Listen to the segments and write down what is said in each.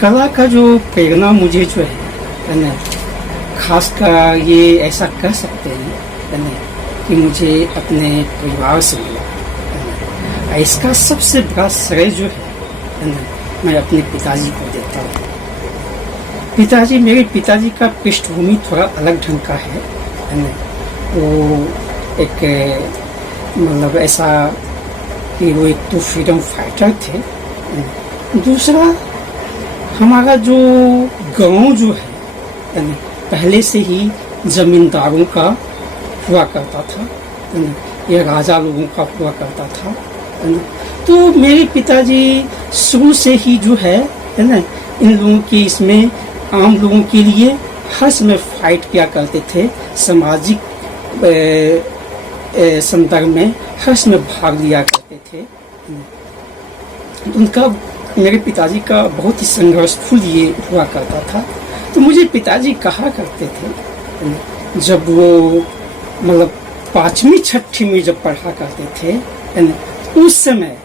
कला का जो प्रेरणा मुझे जो है ना, खासकर ये ऐसा कह सकते हैं है ना, कि मुझे अपने परिवार से मिला है ना। इसका सबसे बड़ा श्रेय जो है ना, मैं अपने पिताजी को देता हूँ। मेरे पिताजी का पृष्ठभूमि थोड़ा अलग ढंग का है ना। वो एक मतलब ऐसा कि वो एक तो फ्रीडम फाइटर थे। दूसरा, हमारा जो गांव जो है ना, पहले से ही जमींदारों का हुआ करता था, ये राजा लोगों का हुआ करता था। तो मेरे पिताजी शुरू से ही जो है ना, इन लोगों के इसमें आम लोगों के लिए हर समय फाइट किया करते थे। सामाजिक संदर्भ में हर समय भाग लिया करते थे। उनका, मेरे पिताजी का बहुत ही संघर्षफुल ये हुआ करता था। तो मुझे पिताजी कहा करते थे, जब वो मतलब 5वीं 6वीं में जब पढ़ा करते थे, उस समय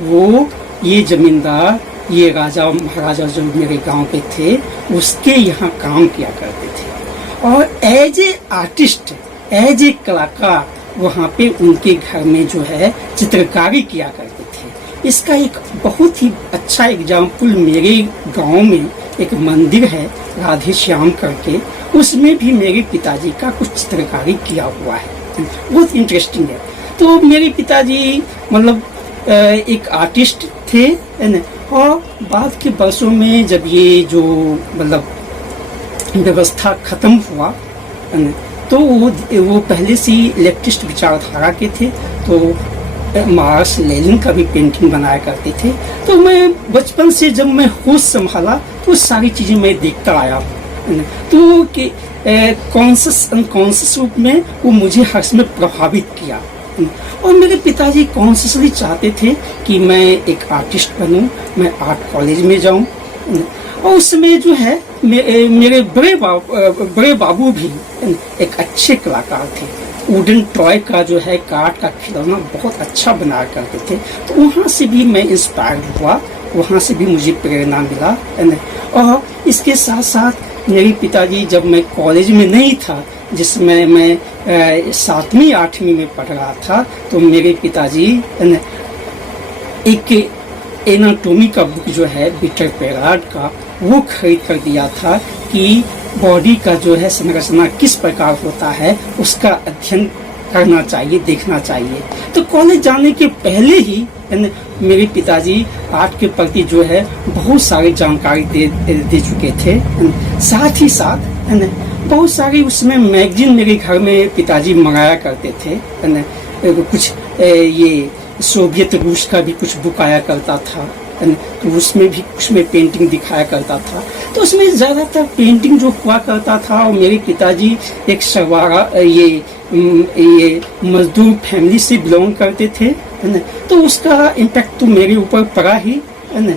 वो ये जमींदार, ये राजा महाराजा जो मेरे गांव पे थे, उसके यहाँ काम किया करते थे। और as a artist, as a कलाकार, वहाँ पे उनके घर में जो है चित्रकारी किया करते थे। इसका एक बहुत ही अच्छा एग्जाम्पल मेरे गांव में एक मंदिर है राधे श्याम करके, उसमें भी मेरे पिताजी का कुछ चित्रकारी किया हुआ है, बहुत इंटरेस्टिंग है। तो मेरे पिताजी मतलब एक आर्टिस्ट थे ना। और बाद के वर्षों में जब ये जो मतलब व्यवस्था खत्म हुआ, तो वो पहले से ही लेफ्टिस्ट विचारधारा के थे। तो मार्क्स लेनिन का भी पेंटिंग बनाया करते थे। तो मैं बचपन से जब मैं होश संभाला तो सारी चीजें मैं देखता आया। तो कॉन्शियस अनकॉन्शियस रूप में वो मुझे हर समय प्रभावित किया। और मेरे पिताजी कॉन्शियसली चाहते थे कि मैं एक आर्टिस्ट बनूं, मैं आर्ट कॉलेज में जाऊं। और उस समय जो है मेरे बड़े बाबू भी एक अच्छे कलाकार थे। वुडन टॉय का जो है, काठ का खिलौना बहुत अच्छा बनाया करते थे। तो वहाँ से भी मैं इंस्पायर हुआ, वहाँ से भी मुझे प्रेरणा मिला। और इसके साथ साथ मेरे पिताजी, जब मैं कॉलेज में नहीं था, जिसमें मैं 7वीं 8वीं में पढ़ रहा था, तो मेरे पिताजी एक एनाटॉमी का बुक जो है पीटर पेरार्ड का, वो खरीद कर दिया था कि बॉडी का जो है संरचना किस प्रकार होता है, उसका अध्ययन करना चाहिए, देखना चाहिए। तो कॉलेज जाने के पहले ही मेरे पिताजी आर्ट के प्रति जो है बहुत सारी जानकारी दे चुके थे। साथ ही साथ बहुत सारी उसमें मैगजीन मेरे घर में पिताजी मंगाया करते थे। कुछ ये सोवियत रूस का भी कुछ बुक आया करता था, तो उसमें भी उसमें पेंटिंग दिखाया करता था। तो उसमें ज्यादातर पेंटिंग जो हुआ करता था, और मेरे पिताजी एक सवारा ये मजदूर फैमिली से बिलोंग करते थे, तो उसका इम्पैक्ट तो मेरे ऊपर पड़ा ही, है ना।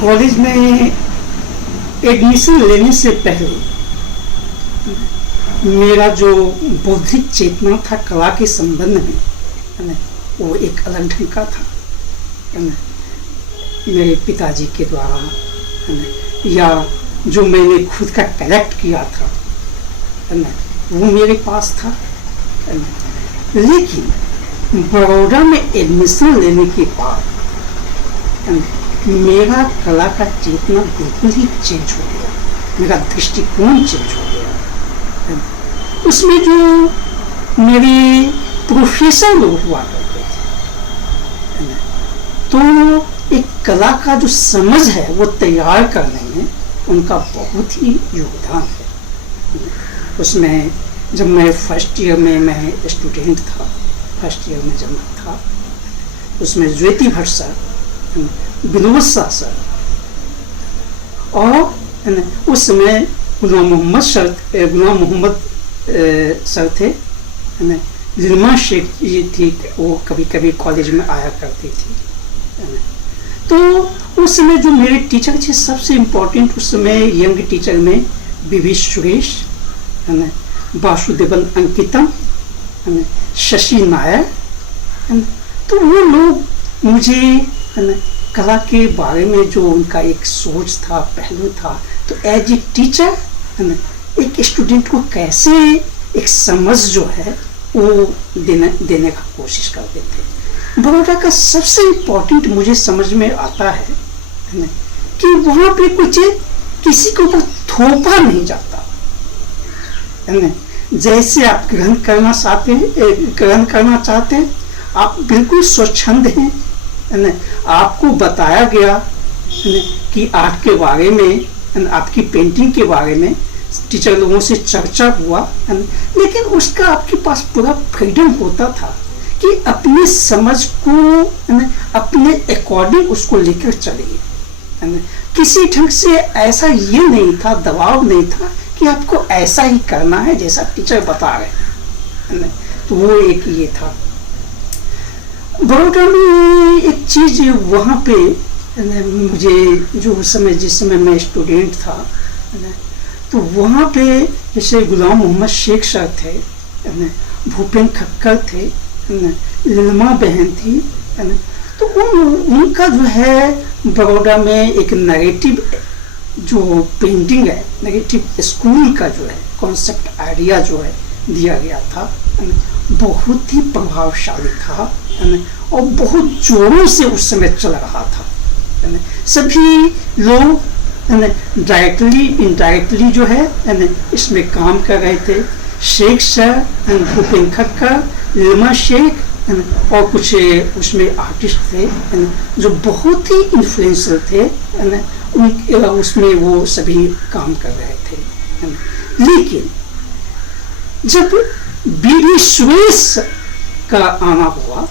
कॉलेज में एडमिशन लेने से पहले मेरा जो बौद्धिक चेतना था कला के संबंध में, है ना, वो एक अलग ढंग का था, है ना। मेरे पिताजी के द्वारा, है ना, या जो मैंने खुद का कलेक्ट किया था, है ना, वो मेरे पास था, है ना। लेकिन बड़ौदा में एडमिशन लेने के बाद, है ना, मेरा कला का चेतना बिल्कुल ही चेंज हो गया, मेरा दृष्टिकोण चेंज हो गया, है ना। उसमें जो मेरे प्रोफेसर लोग हुआ करते थे, है ना, तो एक कला का जो समझ है वो तैयार करने में उनका बहुत ही योगदान है। उसमें जब मैं फर्स्ट ईयर में मैं स्टूडेंट था, फर्स्ट ईयर में जब मैं था, उसमें ज्योति भट्ट सर, विनोद शाह सर, और उस समय गुलाम मोहम्मद सर थे, है ना। लीमा शेख जी थी, वो कभी कभी कॉलेज में आया करती थी, है ना। तो उस समय जो मेरे टीचर थे सबसे इम्पोर्टेंट, उस समय यंग टीचर में बीवी सुरेश, है ना, वासुदेवन अंकितम, है ना, शशि नायर, है ना। तो वो लोग मुझे, है ना, कला के बारे में जो उनका एक सोच था, पहलू था, तो एज ए टीचर, है ना, एक स्टूडेंट को कैसे एक समझ जो है वो देने का कोशिश करते थे। बड़ौदा का सबसे इम्पोर्टेंट मुझे समझ में आता है ना, कि वहाँ पे कुछ किसी को वो थोपा नहीं जाता, है ना। जैसे आप ग्रहण करना चाहते हैं, आप बिल्कुल स्वच्छंद हैं, है ना। आपको बताया गया, है ना, कि आर्ट के बारे में, है ना, आपकी पेंटिंग के बारे में टीचर लोगों से चर्चा हुआ, है ना, लेकिन उसका आपके पास पूरा फ्रीडम होता था कि अपनी समझ को, है ना, अपने अकॉर्डिंग उसको लेकर चलिए, है ना। किसी ढंग से ऐसा ये नहीं था, दबाव नहीं था कि आपको ऐसा ही करना है जैसा टीचर बता रहे हैं, है ना। तो वो एक ये था। बड़ौदा में एक चीज वहाँ पे, है ना, मुझे जो जिस समय मैं स्टूडेंट था, है ना, तो वहाँ पे जैसे गुलाम मोहम्मद शेख सर थे, है ना, भूपेन खक्कर थे, है ना, लीमा बहन थी, है ना। तो उनका जो है बड़ौदा में एक नेगेटिव जो पेंटिंग है, नेगेटिव स्कूल का जो है कॉन्सेप्ट आइडिया जो है दिया गया था, है ना, बहुत ही प्रभावशाली था, है ना, और बहुत जोरों से उस समय चल रहा था, है ना। सभी लोग, है ना, डायरेक्टली इनडायरेक्टली जो है ना, इसमें काम कर रहे थे। शेख सर, भूपेन खक्कर, लीमा शेख, है ना, और कुछ उसमें आर्टिस्ट थे, है ना, जो बहुत ही इन्फ्लुएंशियल थे, है ना, उसमें वो सभी काम कर रहे थे, है ना। लेकिन जब बीवी सुरेश का आना हुआ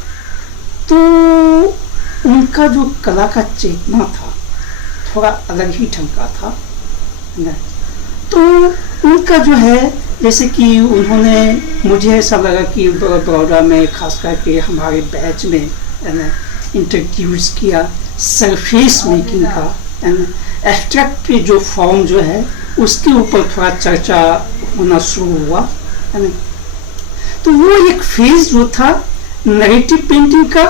तो उनका जो कला का चेतना था थोड़ा अलग ही ढंग का था, ना। तो उनका जो है, जैसे कि उन्होंने, मुझे ऐसा लगा कि बड़ौदा में खास करके हमारे बैच में, है ना, इंट्रोड्यूस किया सरफेस मेकिंग का, है ना, एब्स्ट्रैक्ट जो फॉर्म जो है उसके ऊपर थोड़ा चर्चा होना शुरू हुआ, है ना। तो वो एक फेज जो था नेगेटिव पेंटिंग का,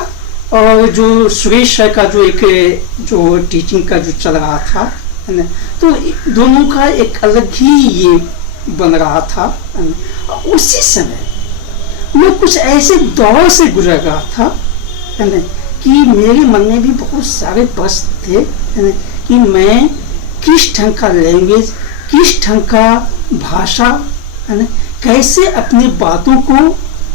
और जो सुरेश सर का जो एक जो टीचिंग का जो चल रहा था, है ना, तो दोनों का एक अलग ही ये बन रहा था, है ना। उसी समय मैं कुछ ऐसे दौर से गुजर रहा था, है ना, कि मेरे मन में भी बहुत सारे प्रश्न थे, है ना, कि मैं किस ढंग का लैंग्वेज, किस ढंग का भाषा, है ना, कैसे अपनी बातों को,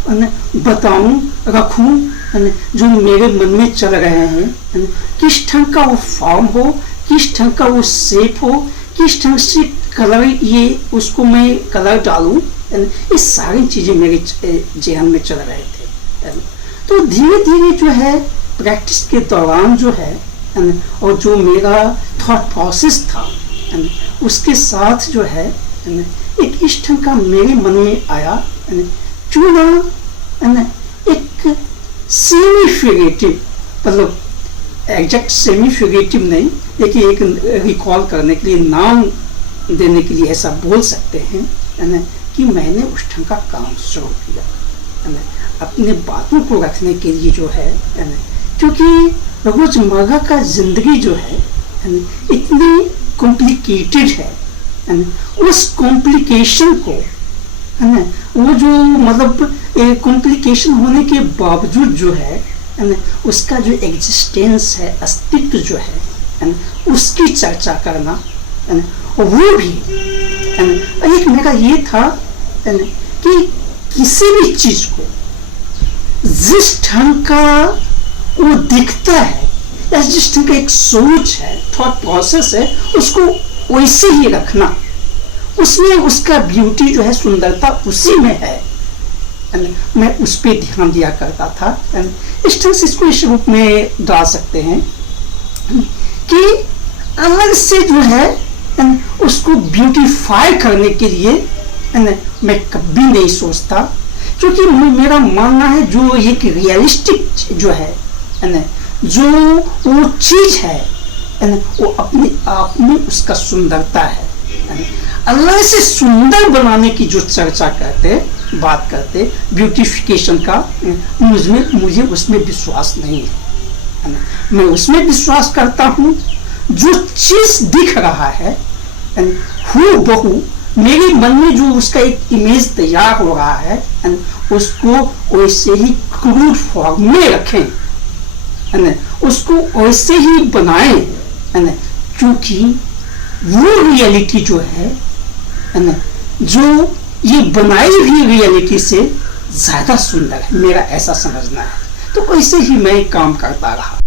है ना, बताऊं, रखूं, है ना, जो मेरे मन में चल रहे हैं, है ना, किस ढंग का वो फॉर्म हो, किस ढंग का वो शेप हो, किस ढंग से कलर, ये उसको मैं कलर डालूं, है ना, ये सारी चीजें मेरे जहन में चल रहे थे, है ना। तो धीरे धीरे जो है प्रैक्टिस के दौरान जो है ना, और जो मेरा थॉट प्रोसेस था, है ना, उसके साथ जो है ना, एक इस ढंग का मेरे मन में आया, है ना, क्यों ना, है ना, एक सेमी फिगरेटिव, मतलब एग्जैक्ट सेमी फिगरेटिव नहीं, देखिए एक रिकॉल करने के लिए, नाम देने के लिए ऐसा बोल सकते हैं, है ना, कि मैंने उस ढंग का काम शुरू किया, है ना, अपने बातों को रखने के लिए जो है ना, क्योंकि रोजमर्रा का जिंदगी जो है ना, इतनी कॉम्प्लिकेटेड है ना, उस कॉम्प्लिकेशन को, है ना, वो जो मतलब कॉम्प्लिकेशन होने के बावजूद जो है ना, उसका जो एग्जिस्टेंस है, अस्तित्व जो है ना, उसकी चर्चा करना, है ना, वो भी, है ना, एक मेरा ये था, है ना, कि किसी भी चीज को जिस ढंग का वो दिखता है या जिस ढंग का एक सोच है, थॉट प्रोसेस है, उसको वैसे ही रखना, उसमें उसका ब्यूटी जो है, सुंदरता उसी में है ना, मैं उस पर ध्यान दिया करता था। इस ढंग से इसको इस रूप में डाल सकते हैं कि अलग से जो है उसको ब्यूटीफाई करने के लिए मैं कभी नहीं सोचता, क्योंकि मेरा मानना है जो एक रियलिस्टिक जो है ना, जो वो चीज है ना, वो अपने आप में उसका सुंदरता है। अल्लाह से सुंदर बनाने की जो चर्चा करते, बात करते, ब्यूटिफिकेशन का, मुझे उसमें विश्वास नहीं है ना। मैं उसमें विश्वास करता हूँ जो चीज दिख रहा है हूबहू मेरे मन में जो उसका एक इमेज तैयार हो रहा है, उसको वैसे ही क्रूड फॉर्म में रखें, है ना, उसको वैसे ही बनाएं, है ना, क्योंकि वो रियलिटी जो है ना, जो ये बनाई हुई रियलिटी से ज्यादा सुंदर है, मेरा ऐसा समझना है। तो वैसे ही मैं काम करता रहा।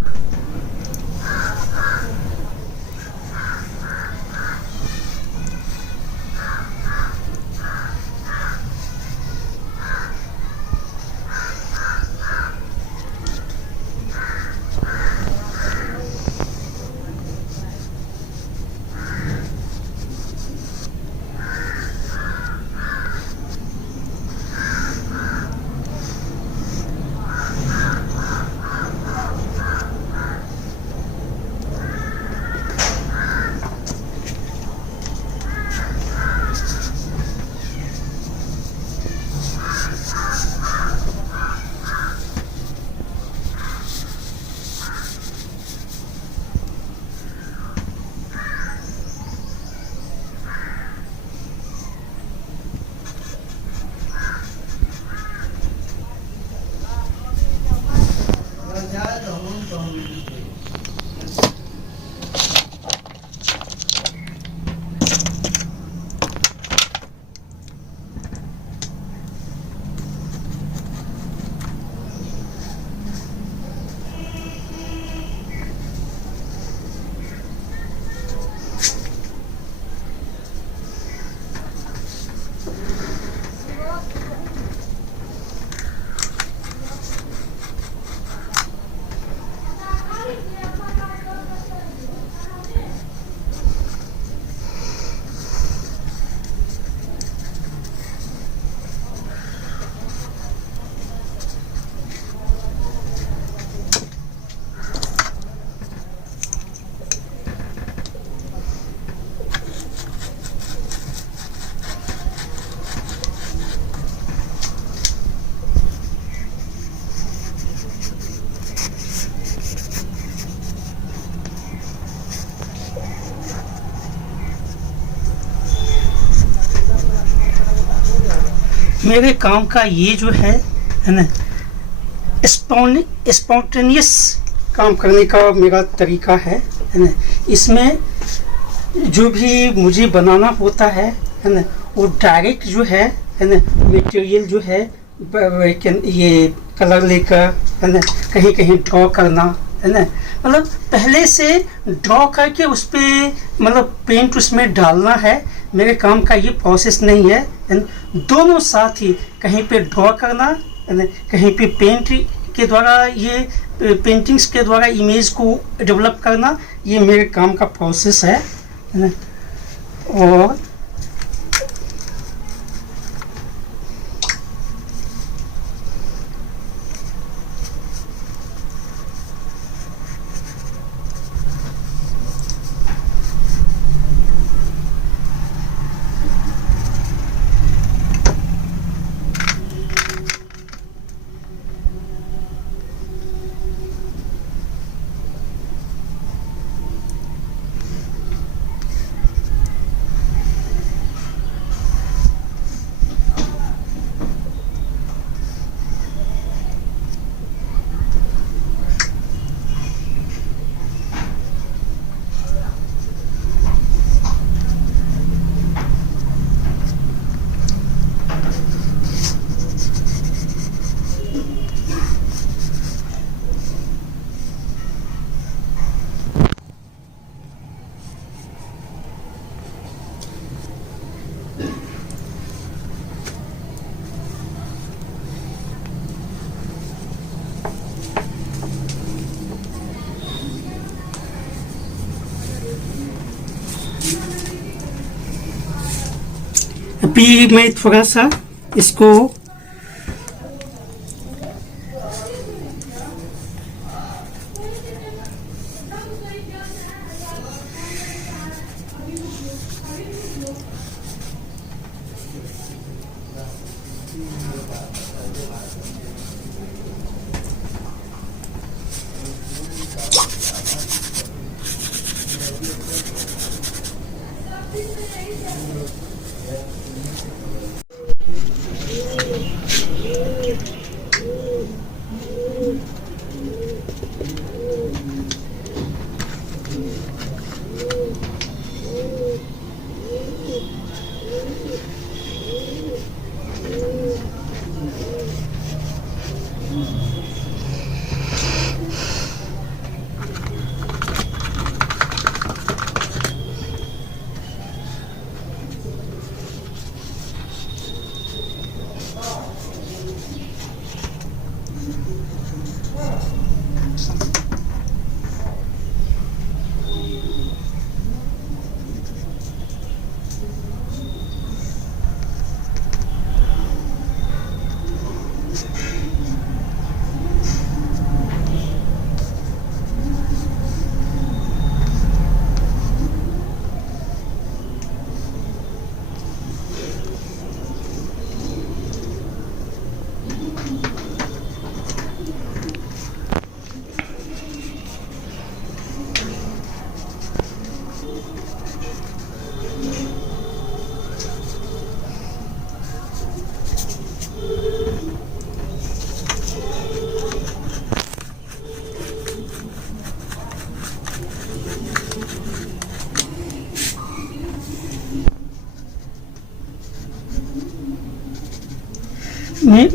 मेरे काम का ये जो है ना, स्पॉन्टेनियस काम करने का मेरा तरीका है ना। इसमें जो भी मुझे बनाना होता है ना, वो डायरेक्ट जो है ना, मटेरियल जो है ये कलर लेकर, है ना, कहीं कहीं ड्रॉ करना, है ना, मतलब पहले से ड्रॉ करके उस पर मतलब पेंट उसमें डालना है। मेरे काम का ये प्रोसेस नहीं है, दोनों साथ ही कहीं पे ड्रॉ करना, है ना, कहीं पे पेंट के द्वारा, ये पेंटिंग्स के द्वारा इमेज को डेवलप करना, ये मेरे काम का प्रोसेस है ना। और अभी मैं थोड़ा सा इसको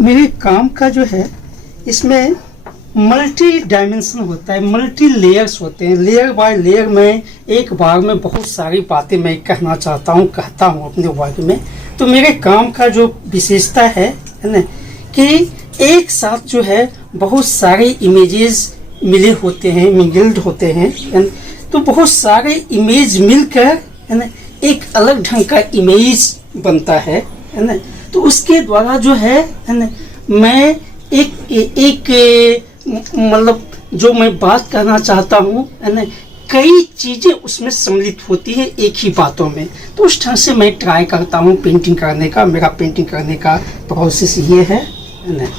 मेरे काम का जो है इसमें मल्टी डायमेंशन होता है, मल्टी लेयर्स होते हैं। लेयर बाय लेयर में एक बार में बहुत सारी बातें मैं कहना चाहता हूँ, कहता हूँ अपने वर्क में। तो मेरे काम का जो विशेषता है ना कि एक साथ जो है बहुत सारे इमेजेस मिले होते हैं, मिंगल्ड होते हैं। तो बहुत सारे इमेज मिलकर है ना एक अलग ढंग का इमेज बनता है ना। तो उसके द्वारा जो है ना मैं एक मतलब जो मैं बात करना चाहता हूँ है ना, कई चीजें उसमें सम्मिलित होती है एक ही बातों में। तो उस ढंग से मैं ट्राई करता हूँ पेंटिंग करने का। मेरा पेंटिंग करने का प्रोसेस ये है ना।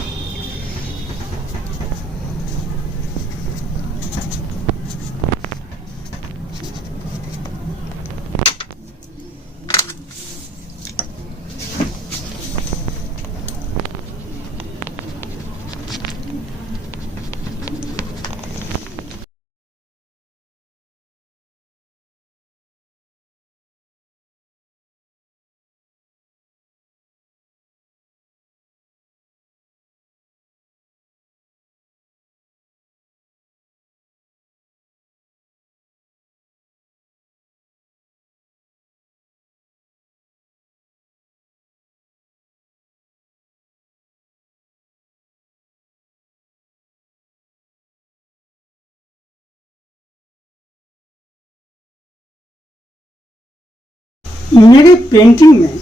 मेरे पेंटिंग में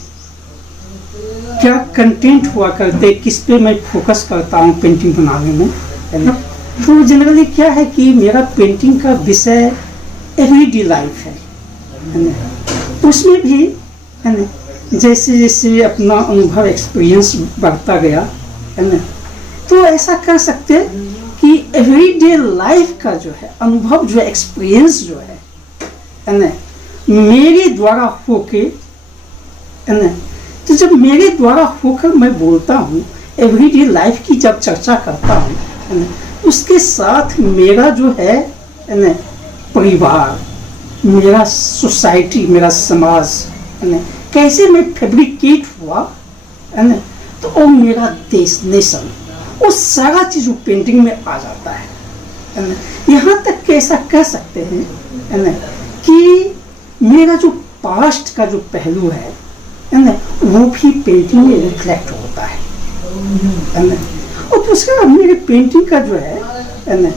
क्या कंटेंट हुआ करते, किस पे मैं फोकस करता हूँ पेंटिंग बनाने में है ना। तो जनरली क्या है कि मेरा पेंटिंग का विषय एवरीडे लाइफ है ना। उसमें भी है ना जैसे जैसे अपना अनुभव एक्सपीरियंस बढ़ता गया है ना, तो ऐसा कर सकते कि एवरीडे लाइफ का जो है अनुभव, जो एक्सपीरियंस जो है ना मेरे द्वारा होके है ना। तो जब मेरे द्वारा होकर मैं बोलता हूँ, एवरीडे लाइफ की जब चर्चा करता हूँ है ना, उसके साथ मेरा जो है ना परिवार, मेरा सोसाइटी, मेरा समाज है ना, कैसे मैं फैब्रिकेट हुआ है ना, तो वो मेरा देश, नेशन, वो सारा चीज पेंटिंग में आ जाता है ना। यहाँ तक कैसा कह सकते हैं है ना कि मेरा जो पास्ट का जो पहलू है ना वो भी पेंटिंग में रिफ्लेक्ट होता है ना। और दूसरा मेरे पेंटिंग का जो है ना,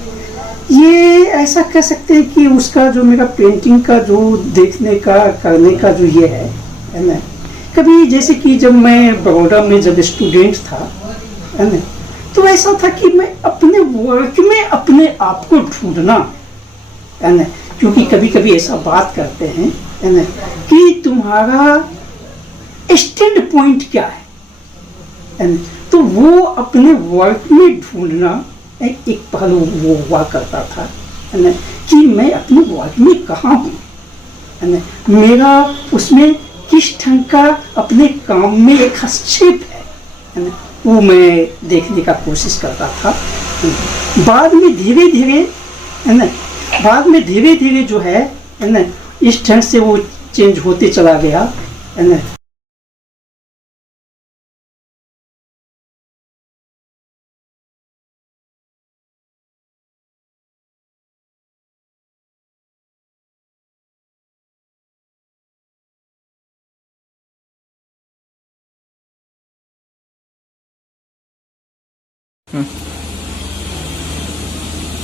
ये ऐसा कह सकते हैं कि उसका जो मेरा पेंटिंग का जो देखने का, करने का जो ये है ना, कभी जैसे कि जब मैं बड़ौदा में जब स्टूडेंट था, है ना, तो ऐसा था कि मैं अपने वर्क में अपने आप को ढूंढना, है ना, क्योंकि कभी कभी ऐसा बात करते हैं, है ना, कि तुम्हारा स्टैंड पॉइंट क्या है ना, तो वो अपने वर्क में ढूंढना एक पहलू वो हुआ करता था, है ना, कि मैं अपने वर्क में कहाँ हूँ, है ना, मेरा उसमें किस ढंग का अपने काम में एक हस्तक्षेप है ना, वो मैं देखने का कोशिश करता था। बाद में धीरे धीरे, है ना, बाद में धीरे धीरे जो है ना, इस ढंग से वो चेंज होते चला गया, है ना।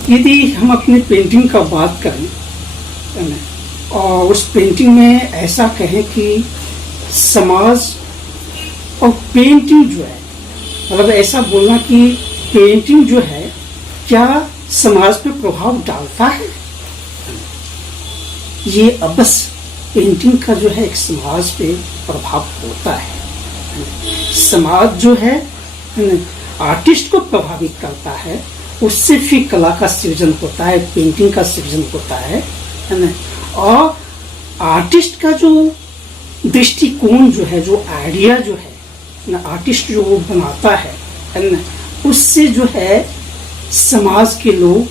यदि हम अपनी पेंटिंग का बात करें, है ना, और उस पेंटिंग में ऐसा कहें कि समाज और पेंटिंग जो है, मतलब ऐसा बोलना कि पेंटिंग जो है क्या समाज पे प्रभाव डालता है, ये बस पेंटिंग का जो है एक समाज पे प्रभाव होता है। समाज जो है आर्टिस्ट को प्रभावित करता है, उससे फिर कला का सृजन होता है, पेंटिंग का सृजन होता है ना। और आर्टिस्ट का जो दृष्टिकोण जो है, जो आइडिया जो है ना, आर्टिस्ट जो वो बनाता है ना, उससे जो है समाज के लोग,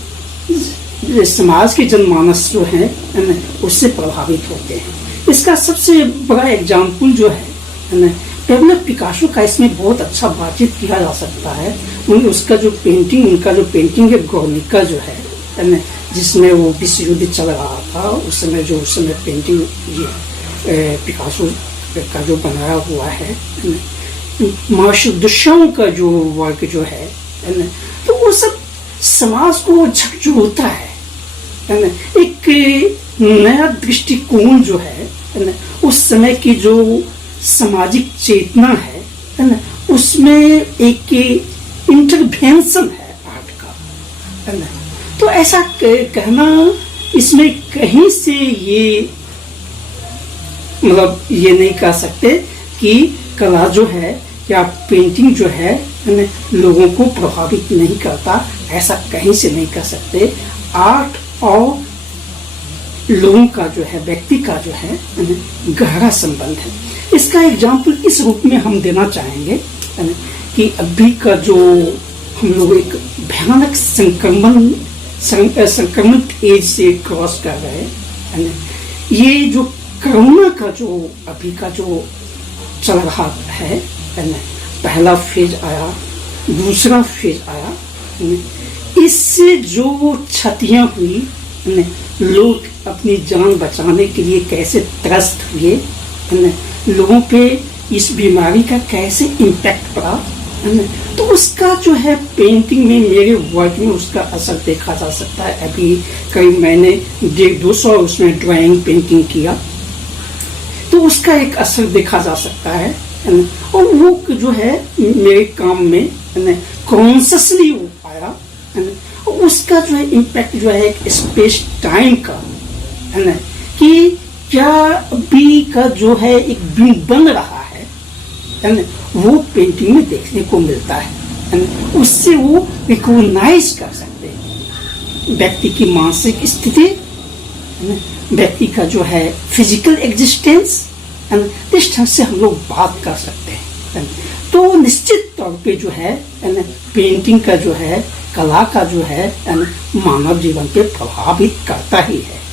समाज के जनमानस जो है ना, उससे प्रभावित होते हैं। इसका सबसे बड़ा एग्जाम्पल जो है ना, पेब्लो पिकासो का इसमें बहुत अच्छा बातचीत किया जा सकता है। उसका जो पेंटिंग, उनका जो पेंटिंग है गोर्निका जो है ना, जिसमें वो विश्व युद्ध चल रहा था, उस समय पेंटिंग ये पिकासो का जो बनाया हुआ है, माशुद्दशाओं का जो वर्क जो है ना, तो वो सब समाज को झकझोरता है ना। एक नया दृष्टिकोण जो है ना, उस समय की जो सामाजिक चेतना है ना, उसमें एक इंटरवेंशन है आर्ट का, है ना। तो ऐसा कहना, इसमें कहीं से ये मतलब ये नहीं कह सकते कि कला जो है या पेंटिंग जो है ना, लोगों को प्रभावित नहीं करता, ऐसा कहीं से नहीं कह सकते। आर्ट और लोगों का जो है, व्यक्ति का जो है गहरा संबंध है। इसका एग्जाम्पल इस रूप में हम देना चाहेंगे कि अभी का जो हम लोग एक भयानक संक्रमित एज से क्रॉस कर रहे हैं, ये जो कोरोना का जो अभी का जो चल रहा है ना, पहला फेज आया, दूसरा फेज आया, इससे जो क्षतियां हुई, लोग अपनी जान बचाने के लिए कैसे त्रस्त हुए, लोगों पे इस बीमारी का कैसे इम्पैक्ट पड़ा, तो उसका जो है पेंटिंग में, मेरे वर्क में उसका असर देखा जा सकता है। अभी करीब मैंने 150 उसमें ड्राइंग पेंटिंग किया, तो उसका एक असर देखा जा सकता है। और वो जो है मेरे काम में कॉन्शियसली वो आया, उसका जो है इम्पैक्ट जो है एक स्पेस टाइम का, है ना, कि क्या अभी का जो है एक बिंब बन रहा है ना, वो पेंटिंग में देखने को मिलता है ना। उससे वो रिकॉग्नाइज कर सकते हैं व्यक्ति की मानसिक स्थिति, व्यक्ति का जो है फिजिकल एग्जिस्टेंस, इस ढंग से हम लोग बात कर सकते हैं। तो निश्चित तौर पे जो है पेंटिंग का जो है, कला का जो है मानव जीवन पे प्रभावित करता ही है।